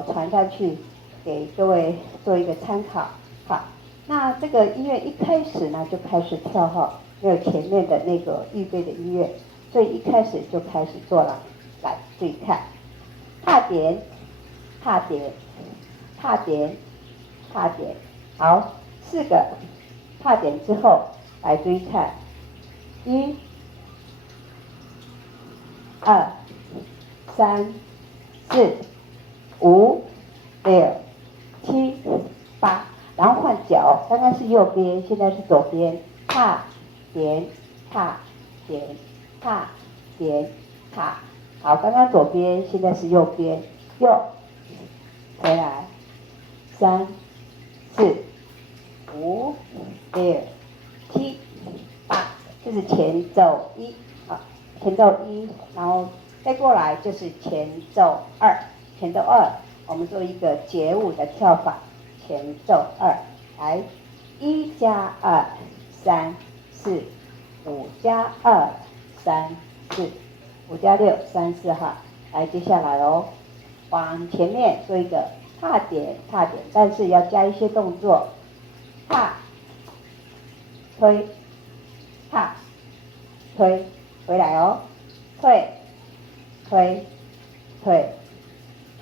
我传上去给各位做一个参考。好，那这个音乐一开始呢就开始跳哈，没有前面的那个预备的音乐，所以一开始就开始做了。来，注意看，踏点，踏点，踏点，踏点。好，4个踏点之后，来注意看，1、2、3、4、5、6、7、8，然后换脚，刚刚是右边，现在是左边，踏点踏点踏点踏。好，刚刚左边，现在是右边，右回来，3、4、5、6、7、8，这是前奏1，好，前奏1，然后再过来就是前奏2，前奏2，我们做一个街舞的跳法，前奏2，来，1加2，3、4、5加2，3、4。5加6，34哈，来接下来哦，往前面做一个踏点踏点，但是要加一些动作，踏，推，踏，推，回来哦，退，推，退，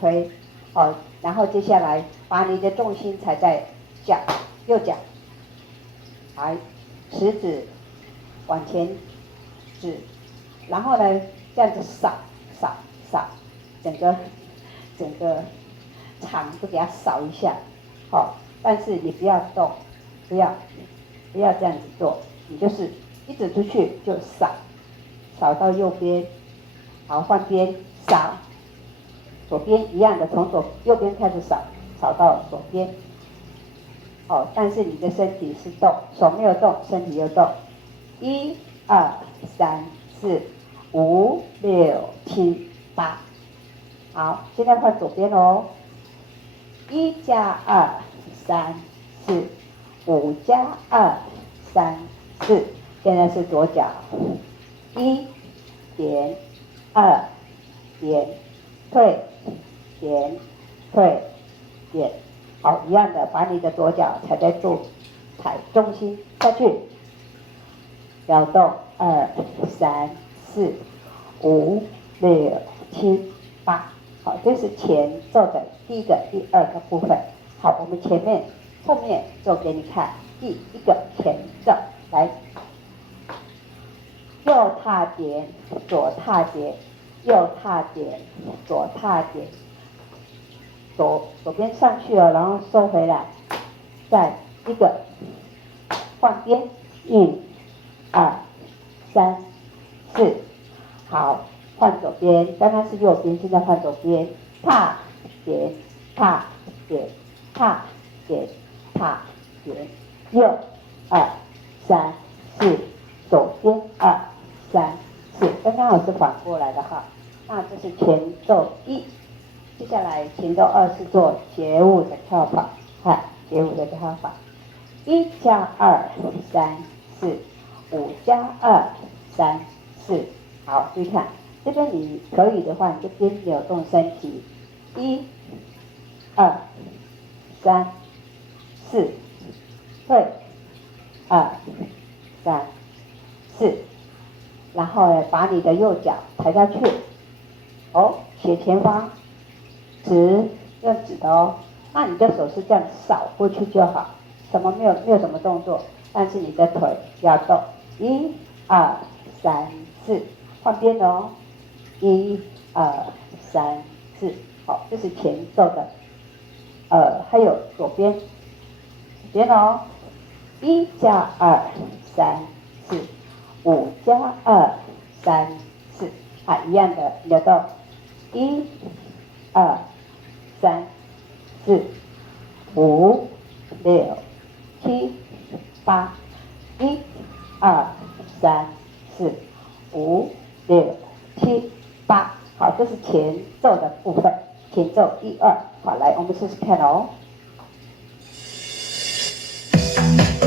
推，好，然后接下来把你的重心踩在脚，右脚，来，食指往前指，然后呢？这样子扫扫扫，整个场都给它扫一下，好，但是你不要动，不要这样子做，你就是一直出去就扫，扫到右边，好，换边扫，左边一样的，从右边开始扫，扫到左边，好，但是你的身体是动，手没有动，身体又动，1、2、3、4、5、6、7、8，好，现在换左边哦。1加2，3、4、5加2，3、4。现在是左脚，1点2点退点退点，好，一样的，把你的左脚踩在踩中心下去，摇动2、3、4、5、6、7、8，好，这是前奏的第1个、第2个部分。好，我们后面做给你看第1个前奏，来，右踏点，左踏点，右踏点，左踏点，左边上去了，然后收回来，再1个换边，1、2、3、4。好，换左边，刚刚是右边，现在换左边，踏点踏点踏点踏点，右2、3、4，左边2、3、4，刚刚好是反过来的哈。那这是前奏1，接下来前奏2是做街舞的跳法，看街舞的跳法，1加2、3、4、5加2、3、4。好，注意看，这边你可以的话，你就边扭动身体，1、2、3、4，退，2、3、4，然后呢，把你的右脚抬下去，哦，斜前方，用指的哦，那你的手是这样扫过去就好，没有什么动作，但是你的腿要动，1、2、3、4。换边哦，1、2、3、4，好，这是前奏的。还有左边哦，1加2、3、4、5加2、3、4，啊，一样的，扭动，1、2、3、4、5、6、7、8，1、2、3、4、5、6、7、8，好，这是前奏的部分，前奏1、2，好，来，我们试试看哦。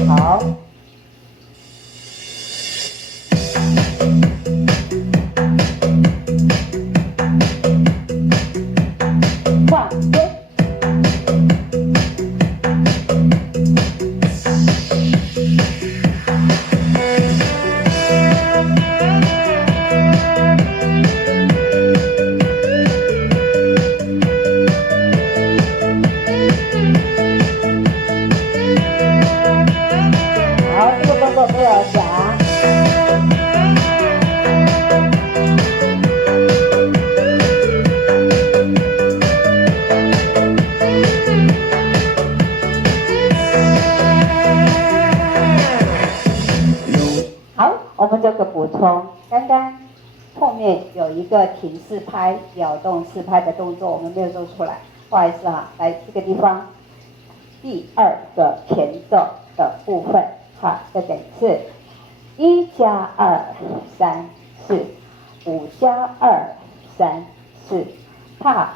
好，换边面有一个停4拍、摇动4拍的动作，我们没有做出来，不好意思哈。来这个地方，第2个前奏的部分，好，再讲一次，1加2 3 4 5加2 3 4，踏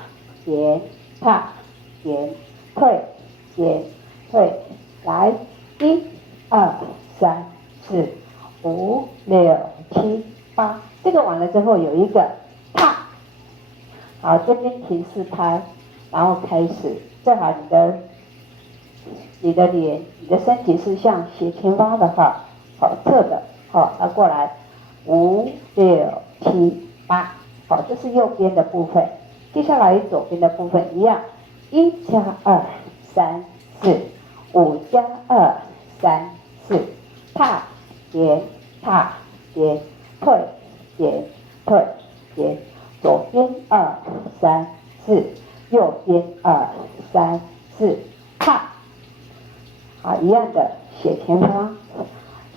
点踏点退点退，来1 2 3 4 5 6 7 8，这个完了之后有一个踏，好，这边停4拍，然后开始，正好你的脸、你的身体是向斜前方的哈，好侧的，好，那过来5 6 7 8，好，这是右边的部分。接下来左边的部分一样，1加2 3 4 5加2 3 4，踏点踏点退点退点，左边2 3 4，右边2 3 4，踏。好，一样的斜前方，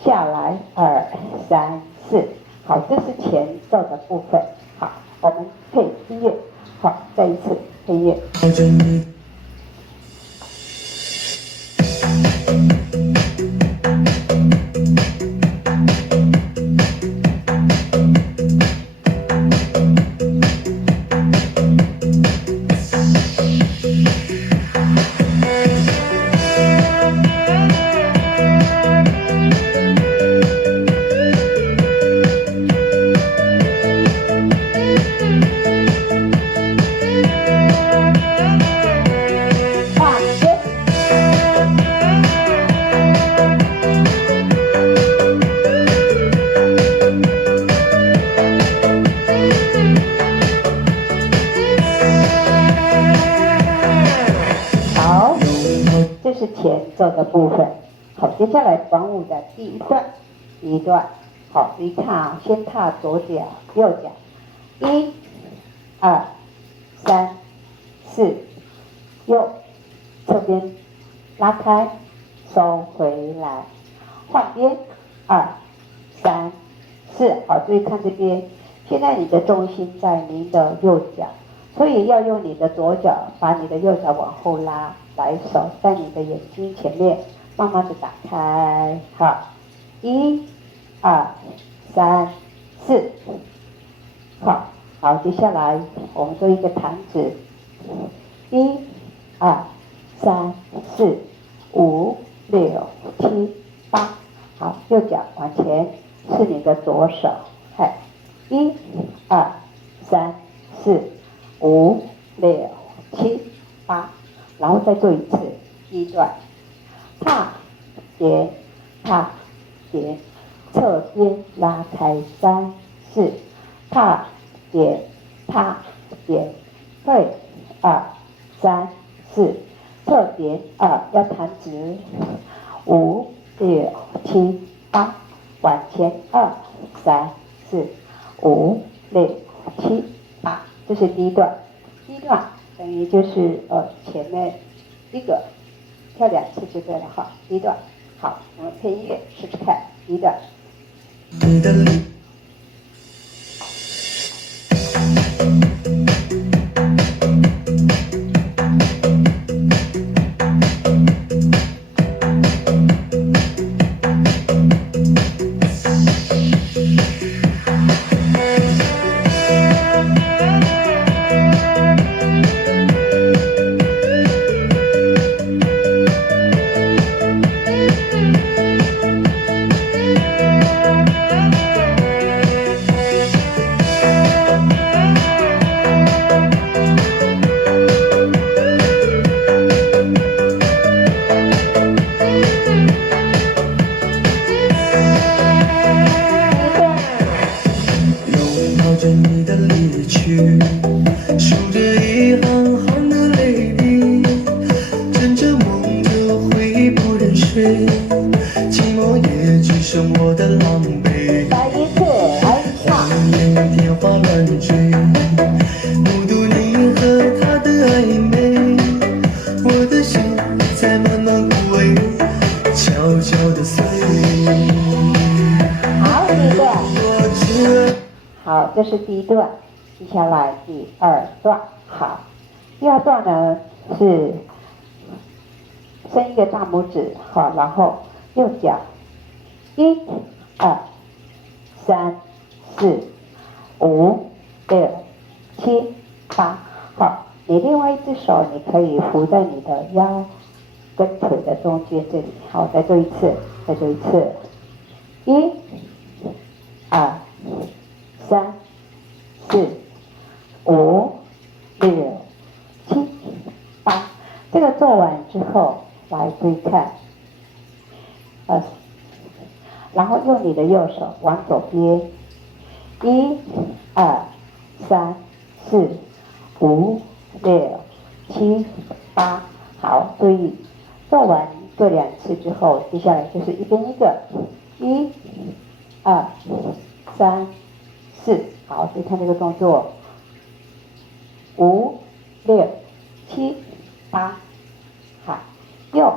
下来2 3 4，好，这是前奏的部分。好，我们配音乐，好，再一次配乐。这是前奏的部分。好，接下来短舞的第一段，好，注意看啊，先踏左脚、右脚，1 2 3 4，右侧边拉开，收回来，换边，2 3 4，好，注意看这边，现在你的重心在您的右脚，所以要用你的左脚把你的右脚往后拉。来，手在你的眼睛前面慢慢的打开，好，1 2 3 4，好，接下来我们做一个弹指，1 2 3 4 5 6 7 8，好，右脚往前是你的左手，嗨，1 2 3 4 5 6 7 8。然后再做一次第一段，踏点踏点，侧边拉开3 4，踏点踏点，退2 3 4，侧点2要弹直，5 6 7 8，往前2 3 4 5 6 7 8，这是第一段。第一段等于就是前面一个跳2次就对了哈。第一段，好，我们配音乐试试看。第一段。这是第一段，接下来第二段。好，第二段呢是伸一个大拇指，好，然后右脚1、2、3、4、5、6、7、8，好，你另外一只手你可以扶在你的腰跟腿的中间这里，好，再做一次，再做一次，1、2、3、4、5、6、7、8，这个做完之后来注意看，然后用你的右手往左边，1、2、3、4、5、6、7、8，好，注意做完这2次之后，接下来就是一边一个，1、2、3、4，好，所以看这个动作，5、6、7、8，好，右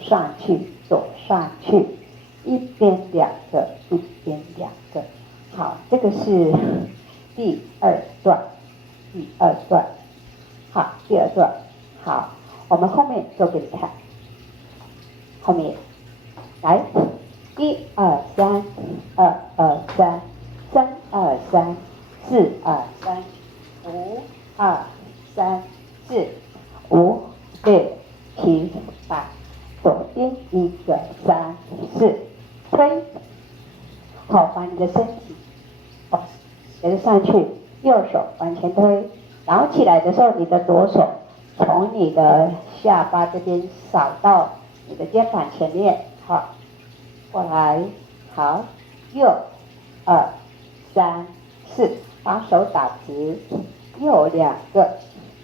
上去，左上去，一边2个，一边2个，好，这个是第2段，第2段，好，第2段，好，我们后面做给你看，后面来，1、2、3、2、2、3、3、2、3、4、2、3、5、2、3、4、5、6、7、8，左边1个3、4，推，好，把你的身体斜上去，右手往前推，然后起来的时候，你的左手从你的下巴这边扫到你的肩膀前面，好，过来，好，右2、3、4，把手打直，右2个，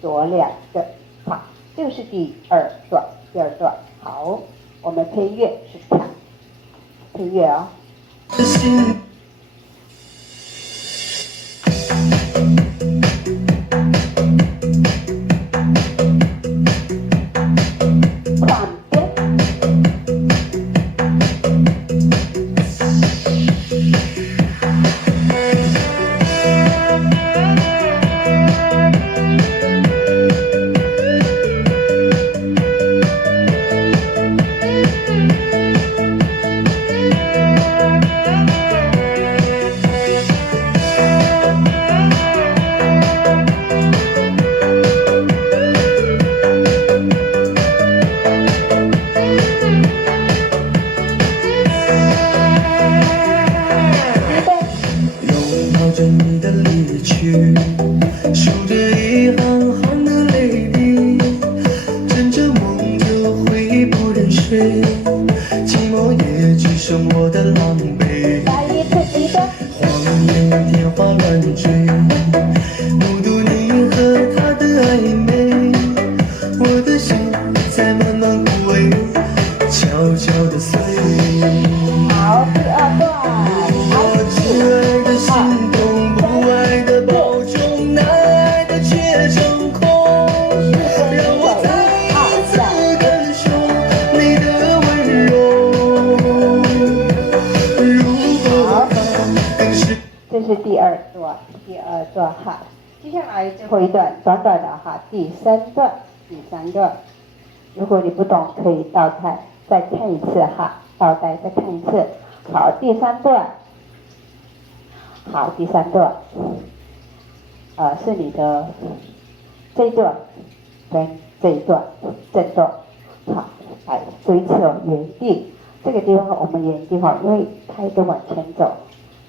左2个，好，这个是第2段，第2段，好，我们配乐试试看，配乐哦。数着一行行的泪滴，枕着梦就会不忍睡，寂寞也只剩我的狼狈。荒野天花乱坠，目睹你和他的暧昧，我的心在慢慢枯萎，悄悄地碎。好，第2段。我只爱的心动，不爱的保重，难爱的却成空。让我再一次感受你的温柔。如果他更是……这是第2段，第2段哈。接下来最后一段，短短的哈，第3段，第3段。如果你不懂，可以倒带再看一次哈，倒带再看一次。好，第3段。好，第3段，是你的这一段跟这一段震动。好，来做一次哦，原地。这个地方我们原地哈，因为它一个往前走，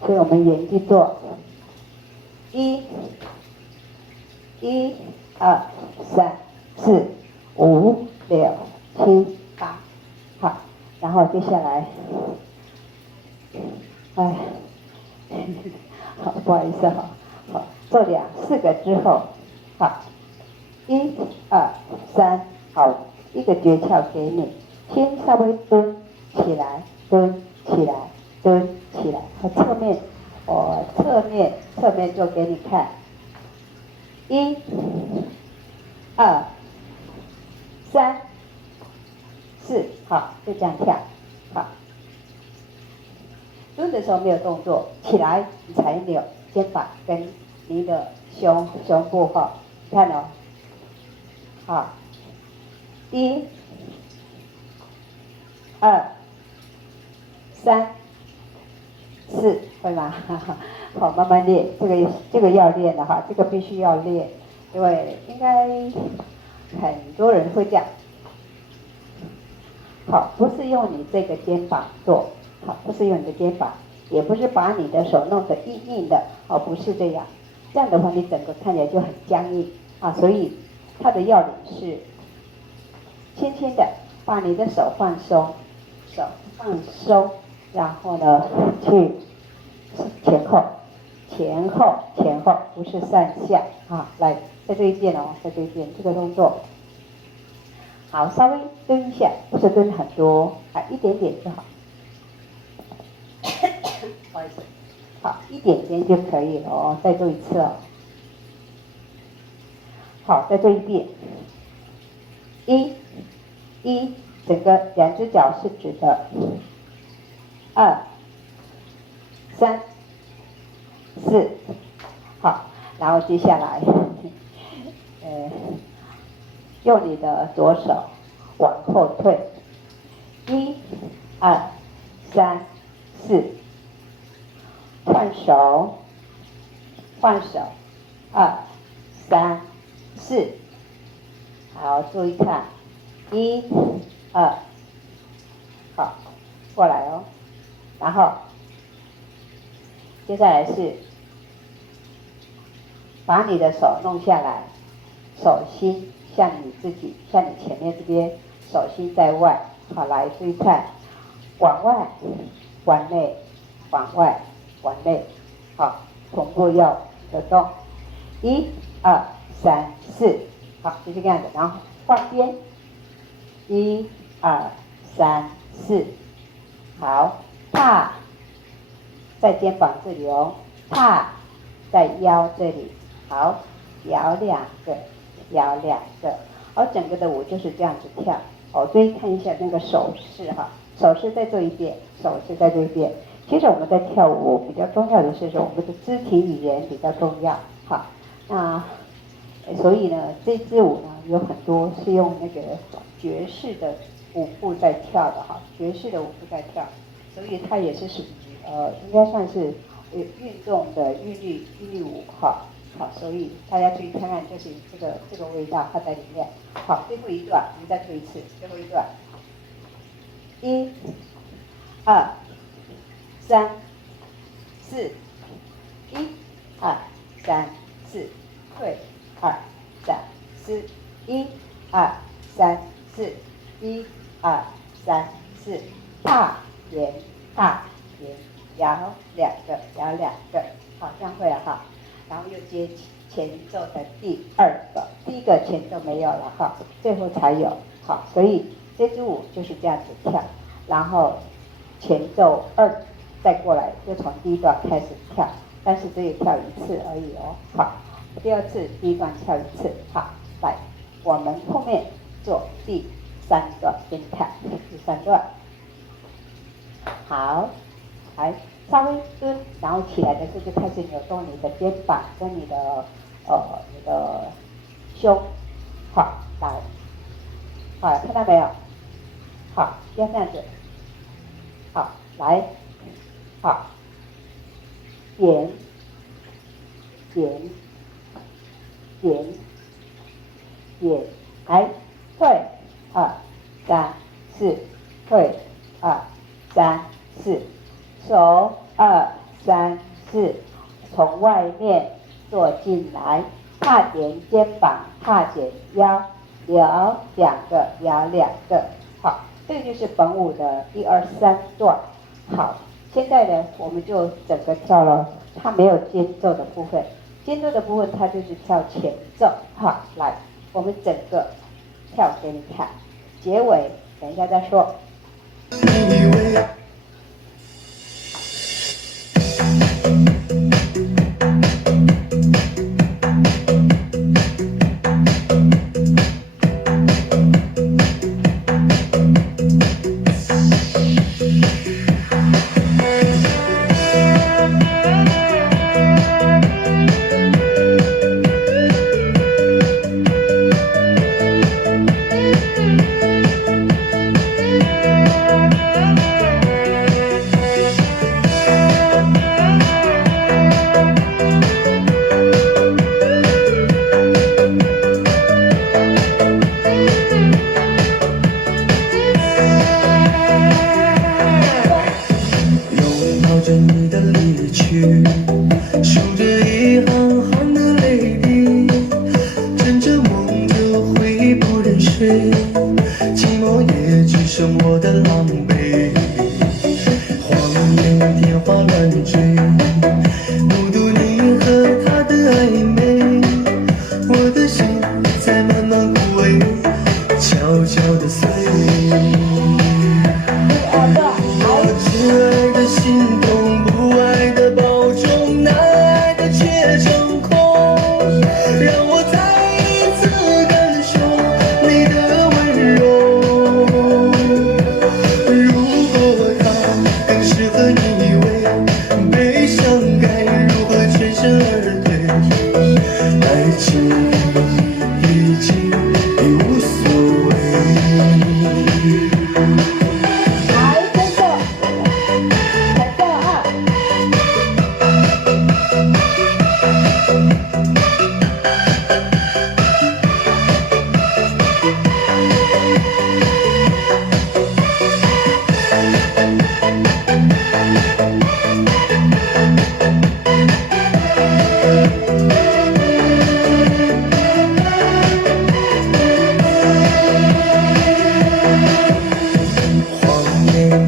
所以我们原地做。1、2、3、4、5、6、7、8，好，然后接下来，好，不好意思哈，好，做4个之后，好，1、2、3，好，一个诀窍给你，先稍微蹲起来，蹲起来，蹲起来，和侧面，侧面做给你看，1、2、3、4，好，就这样跳，好。蹲的时候没有动作，起来你才扭，肩膀跟你的胸部哈，看哦，好，1、2、3、4，会吗？好，慢慢练，这个要练的哈，这个必须要练，因为应该很多人会这样。好，不是用你这个肩膀做，好，不是用你的肩膀，也不是把你的手弄得硬硬的，哦，不是这样，这样的话你整个看起来就很僵硬啊，所以它的要领是轻轻的把你的手放松，然后呢去前后，不是上下啊，来，再做一遍哦，再做一遍这个动作。好，稍微蹲一下，不是蹲很多，啊，一点点就好。不好意思，好，一点点就可以了哦。再做一次哦。好，再做一遍。一，整个两只脚是直的。2、3、4，好，然后接下来，用你的左手往后退，1、2、3、4，换手，2、3、4，好，注意看，1、2，好，过来哦，然后接下来是把你的手弄下来，手心像你前面这边，手心在外，好，来注意看，往外，往内，往外，往内，好，同步要走动，1、2、3、4，好，就这个样子，然后换边，1、2、3、4，好，踏，在肩膀这里哦，踏，在腰这里，好，摇2个，而整个的舞就是这样子跳。哦，注意看一下那个手势哈，手势再做一遍，其实我们在跳舞比较重要的是说我们的肢体语言比较重要，好，那所以呢，这支舞呢有很多是用那个爵士的舞步在跳的哈，所以它也是属于应该算是运动的韵律舞哈。好，所以大家注意看看，就是这个味道它在里面。好，最后一段，我们再做一次，最后一段。1、2、3、4，1、2、3、4，退，2、3、4，1、2、3、4，1、2、3、4，踏圆，摇2个，好，这样会了哈。然后又接前奏的第2个，第一个前奏没有了哈，最后才有，好，所以这支舞就是这样子跳，然后前奏2再过来，就从第1段开始跳，但是只有跳1次而已哦，好，第2次第1段跳1次，好，来，我们后面做第3段给你看，第3段，好，来。稍微蹲，然后起来的时候就开始扭动你的肩膀跟你的胸，好，来，好，看到没有？好，要这样子，好，来，好，点，来，退，2、3、4，退，2、3、4。手2、3、4，从外面坐进来，踏点肩膀，踏点腰，摇2个，好，这个就是本舞的1、2、3段。好，现在呢，我们就整个跳了，它没有间奏的部分，它就是跳前奏。好，来，我们整个跳给你看，结尾等一下再说。睡，寂寞也只剩我的狼狈。荒野天花乱坠，目睹你和他的暧昧，我的心在慢慢枯萎，悄悄地碎。我只爱的心动，不爱的保重，难爱的却成空。让我再一次感受你的温柔。如果它更适合你为悲伤，该如何全身而退？爱情已经已无所谓。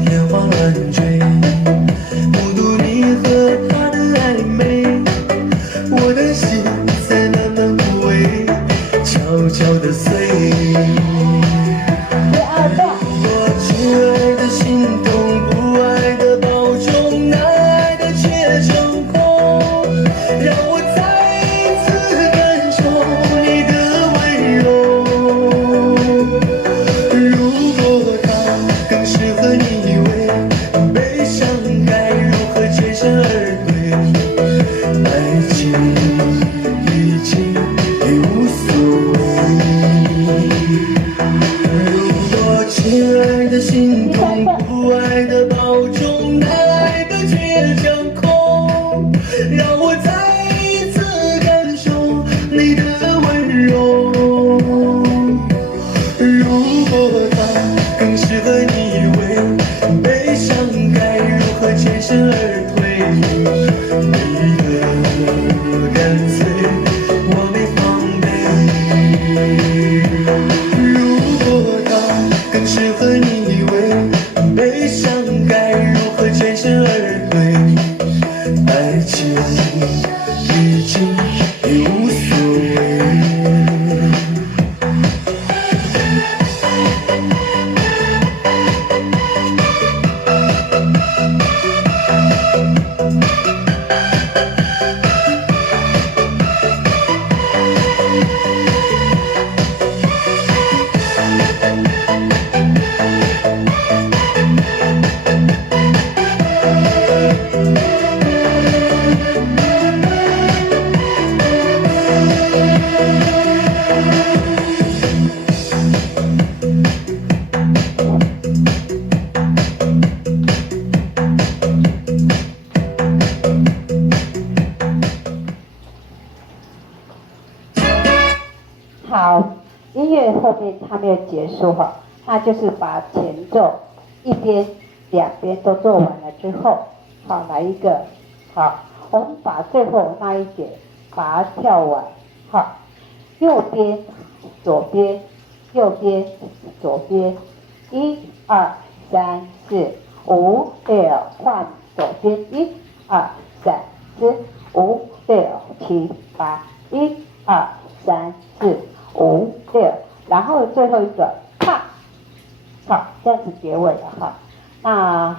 天花乱坠，目睹你和他的暧昧，我的心在慢慢枯萎，悄悄地碎。我只爱的心动，不爱的保重，难爱的却成空。让我再一次感受你的温柔。如果它更适合你为悲伤，该如何全身而退？爱情已经已无所谓。如果亲爱的心动，不爱的保重，难爱的却成空。让我再一次感受你的温柔。如果它更适合你为悲伤，该如何全身而退？你的干脆我没防备。如果它更适合你为悲伤，该如何全身而退？爱情已经已无所谓。好，音乐后面它没有结束哈，它就是把前奏一边、两边都做完了之后，好来一个，好，我们把最后那一节把它跳完，好，右边、左边、右边、左边，1、2、3、4、5、6，换左边，1、2、3、4、5、6、7、8，1、2、3、4、5、6，然后最后一个，啪，好，这样子结尾了哈。那